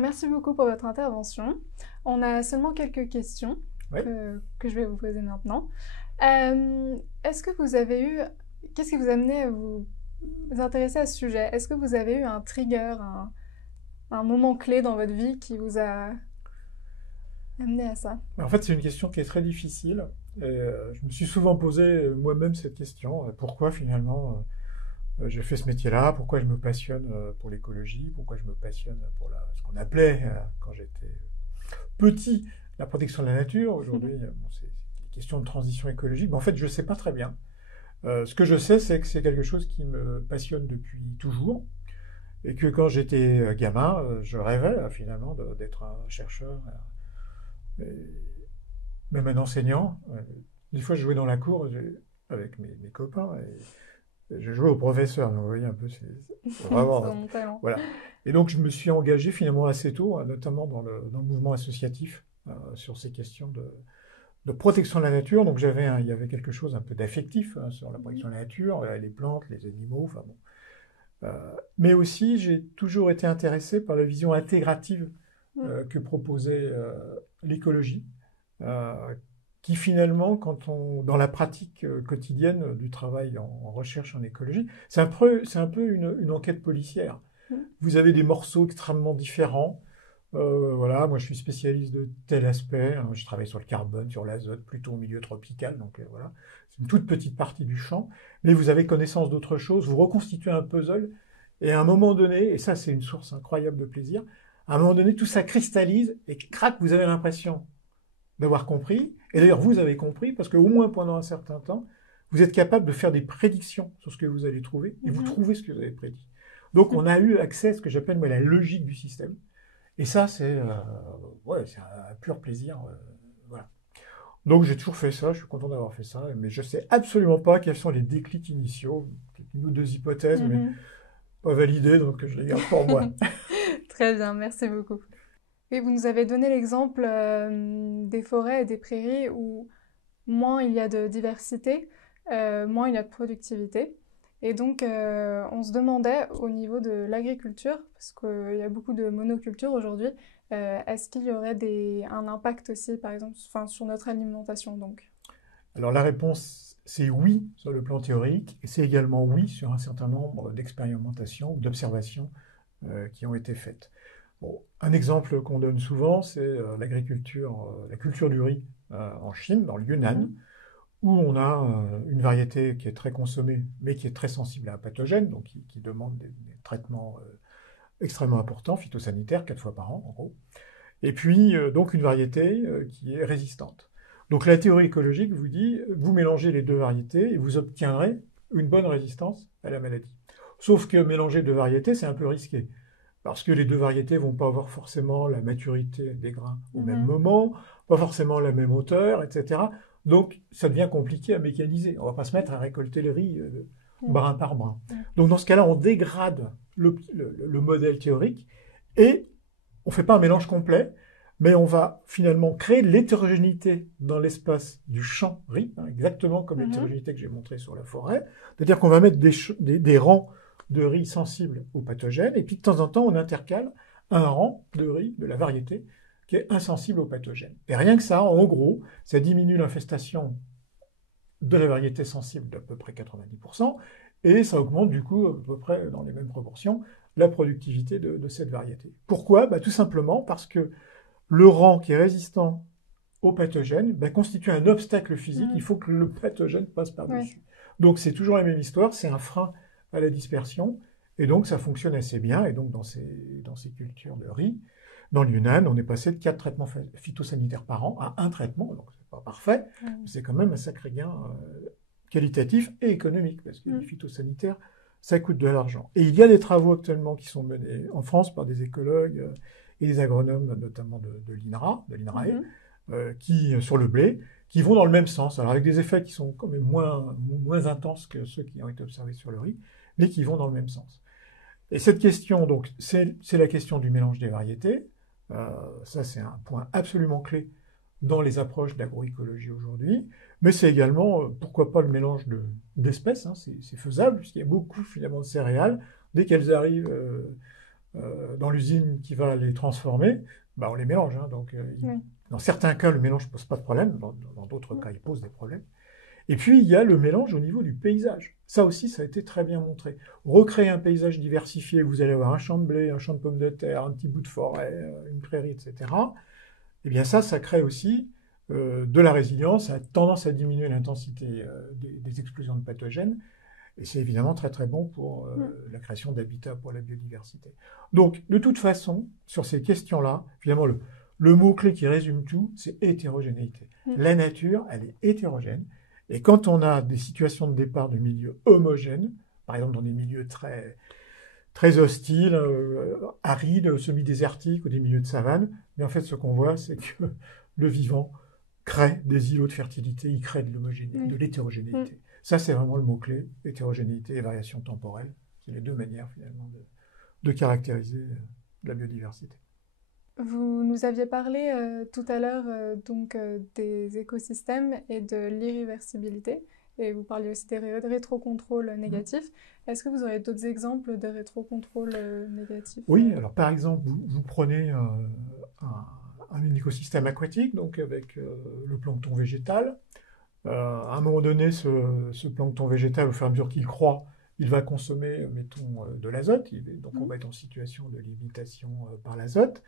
merci beaucoup pour votre intervention. On a seulement quelques questions Oui. que je vais vous poser maintenant. Est-ce que vous avez eu... Qu'est-ce qui vous a amené à vous intéresser à ce sujet? Est-ce que vous avez eu un trigger, un moment clé dans votre vie qui vous a amené à ça? En fait, c'est une question qui est très difficile. Et, je me suis souvent posé moi-même cette question. Pourquoi finalement j'ai fait ce métier-là? Pourquoi je me passionne pour l'écologie? Pourquoi je me passionne pour ce qu'on appelait, quand j'étais petit, la protection de la nature? Aujourd'hui, bon, c'est des questions de transition écologique. Mais en fait, je ne sais pas très bien. Ce que je sais, c'est que c'est quelque chose qui me passionne depuis toujours. Et que quand j'étais gamin, je rêvais finalement d'être un chercheur, même un enseignant. Des fois, je jouais dans la cour avec mes copains et je jouais au professeur. Donc, vous voyez un peu, c'est C'est vraiment. mon talent. Voilà. Et donc, je me suis engagé finalement assez tôt, notamment dans le mouvement associatif, sur ces questions de protection de la nature. Donc, il y avait quelque chose un peu d'affectif sur la protection de la nature, les plantes, les animaux, enfin bon. Mais aussi, j'ai toujours été intéressé par la vision intégrative Mm. que proposait l'écologie, euh, qui finalement, dans la pratique quotidienne du travail en recherche en écologie, c'est un peu une enquête policière. Mm. Vous avez des morceaux extrêmement différents. Voilà, moi je suis spécialiste de tel aspect. Hein, je travaille sur le carbone, sur l'azote, plutôt au milieu tropical. Donc voilà, c'est une toute petite partie du champ. Mais vous avez connaissance d'autre chose. Vous reconstituez un puzzle. Et à un moment donné, et ça c'est une source incroyable de plaisir, à un moment donné tout ça cristallise et crac, vous avez l'impression d'avoir compris. Et d'ailleurs vous avez compris parce qu'au moins pendant un certain temps, vous êtes capable de faire des prédictions sur ce que vous allez trouver et vous Mhm. trouvez ce que vous avez prédit. Donc on a eu accès à ce que j'appelle moi la logique du système. Et ça, c'est un pur plaisir. Voilà. Donc j'ai toujours fait ça, je suis content d'avoir fait ça, mais je ne sais absolument pas quels sont les déclics initiaux. Une ou deux hypothèses, mais Mhm. pas validées, donc je les garde pour moi. Très bien, merci beaucoup. Oui, vous nous avez donné l'exemple des forêts et des prairies où moins il y a de diversité, moins il y a de productivité. Et donc, on se demandait au niveau de l'agriculture, parce qu'il y a beaucoup de monoculture aujourd'hui, est-ce qu'il y aurait un impact aussi, par exemple, enfin, sur notre alimentation, donc? Alors la réponse, c'est oui sur le plan théorique, et c'est également oui sur un certain nombre d'expérimentations ou d'observations qui ont été faites. Bon, un exemple qu'on donne souvent, c'est la culture du riz en Chine, dans le Yunnan, Mhm. où on a une variété qui est très consommée, mais qui est très sensible à un pathogène, donc qui demande des traitements extrêmement importants, phytosanitaires, 4 fois par an, en gros. Et puis, donc, une variété qui est résistante. Donc, la théorie écologique vous dit, vous mélangez les deux variétés et vous obtiendrez une bonne résistance à la maladie. Sauf que mélanger deux variétés, c'est un peu risqué. Parce que les deux variétés vont pas avoir forcément la maturité des grains au même Mhm. moment, pas forcément la même hauteur, etc. Donc, ça devient compliqué à mécaniser. On va pas se mettre à récolter le riz Mhm. brin par brin. Mhm. Donc, dans ce cas-là, on dégrade le modèle théorique et on fait pas un mélange complet, mais on va finalement créer de l'hétérogénéité dans l'espace du champ riz, hein, exactement comme Mhm. l'hétérogénéité que j'ai montrée sur la forêt. C'est-à-dire qu'on va mettre des rangs de riz sensibles aux pathogènes, et puis de temps en temps, on intercale un rang de riz de la variété qui est insensible aux pathogènes. Et rien que ça, en gros, ça diminue l'infestation de la variété sensible d'à peu près 90%, et ça augmente du coup à peu près dans les mêmes proportions la productivité de cette variété. Pourquoi? Bah, tout simplement parce que le rang qui est résistant au pathogène constitue un obstacle physique, il Mhm. faut que le pathogène passe Oui. par-dessus. Donc c'est toujours la même histoire, c'est un frein à la dispersion, et donc ça fonctionne assez bien, et donc dans ces cultures de riz, dans le Yunnan, on est passé de 4 traitements phytosanitaires par an à un traitement, donc c'est pas parfait, mais Mhm. c'est quand même un sacré gain qualitatif et économique, parce que les Mhm. phytosanitaires, ça coûte de l'argent. Et il y a des travaux actuellement qui sont menés en France par des écologues et des agronomes, notamment de l'INRA, de l'INRAE, Mhm. sur le blé, qui vont dans le même sens, alors avec des effets qui sont quand même moins intenses que ceux qui ont été observés sur le riz, mais qui vont dans le même sens. Et cette question, donc, c'est la question du mélange des variétés. Ça, c'est un point absolument clé dans les approches d'agroécologie aujourd'hui. Mais c'est également, pourquoi pas, le mélange d'espèces. Hein, c'est faisable, puisqu'il y a beaucoup finalement de céréales. Dès qu'elles arrivent dans l'usine qui va les transformer, bah, on les mélange. Hein, donc, Oui. dans certains cas, le mélange ne pose pas de problème, dans d'autres cas, il pose des problèmes. Et puis, il y a le mélange au niveau du paysage. Ça aussi, ça a été très bien montré. Recréer un paysage diversifié, vous allez avoir un champ de blé, un champ de pommes de terre, un petit bout de forêt, une prairie, etc. Eh bien ça crée aussi de la résilience, ça a tendance à diminuer l'intensité des explosions de pathogènes, et c'est évidemment très très bon pour la création d'habitats pour la biodiversité. Donc, de toute façon, sur ces questions-là, finalement, le mot-clé qui résume tout, c'est hétérogénéité. La nature, elle est hétérogène, et quand on a des situations de départ de milieux homogènes, par exemple dans des milieux très, très hostiles, arides, semi-désertiques ou des milieux de savane, mais en fait, ce qu'on voit, c'est que le vivant crée des îlots de fertilité, il crée de l'hétérogénéité. Ça, c'est vraiment le mot-clé, hétérogénéité et variation temporelle. C'est les deux manières, finalement, de caractériser la biodiversité. Vous nous aviez parlé tout à l'heure des écosystèmes et de l'irréversibilité, et vous parliez aussi des rétrocontrôles négatifs. Est-ce que vous aurez d'autres exemples de rétrocontrôles négatifs? Oui, alors par exemple, vous prenez un écosystème aquatique, donc avec le plancton végétal. À un moment donné, ce plancton végétal, au fur et à mesure qu'il croît, il va consommer, mettons, de l'azote. Donc on va être en situation de limitation par l'azote.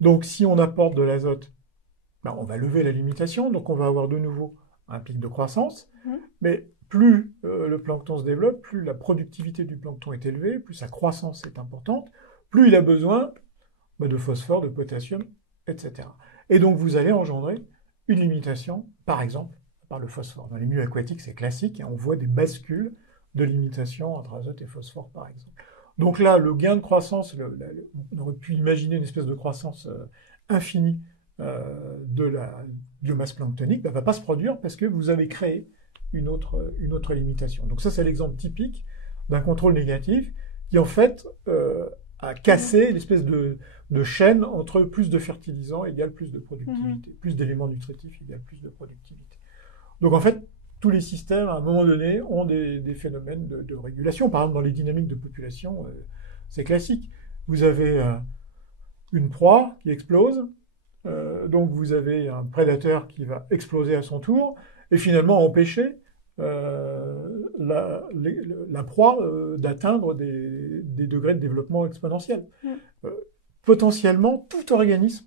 Donc si on apporte de l'azote, ben, on va lever la limitation, donc on va avoir de nouveau un pic de croissance. Mais plus le plancton se développe, plus la productivité du plancton est élevée, plus sa croissance est importante, plus il a besoin de phosphore, de potassium, etc. Et donc vous allez engendrer une limitation, par exemple, par le phosphore. Dans les milieux aquatiques, c'est classique, on voit des bascules de limitation entre azote et phosphore, par exemple. Donc là, le gain de croissance, on aurait pu imaginer une espèce de croissance infinie de la biomasse planctonique, ne va pas se produire parce que vous avez créé une autre limitation. Donc ça, c'est l'exemple typique d'un contrôle négatif qui, en fait, a cassé l'espèce de chaîne entre plus de fertilisants égale plus de productivité, plus d'éléments nutritifs égale plus de productivité. Donc en fait, tous les systèmes, à un moment donné, ont des phénomènes de régulation. Par exemple, dans les dynamiques de population, c'est classique. Vous avez une proie qui explose, donc vous avez un prédateur qui va exploser à son tour, et finalement empêcher la proie d'atteindre des degrés de développement exponentiel. Potentiellement, tout organisme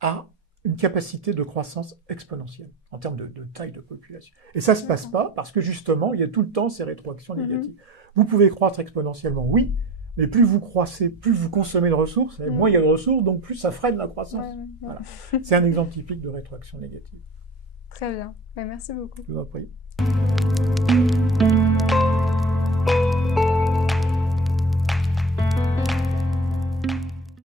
a une capacité de croissance exponentielle en termes de taille de population. Et ça ne se passe pas parce que justement, il y a tout le temps ces rétroactions négatives. Vous pouvez croître exponentiellement, oui, mais plus vous croissez, plus vous consommez de ressources, et moins il y a de ressources, donc plus ça freine la croissance. Voilà. C'est un exemple typique de rétroaction négative. Très bien. Merci beaucoup. Je vous en prie.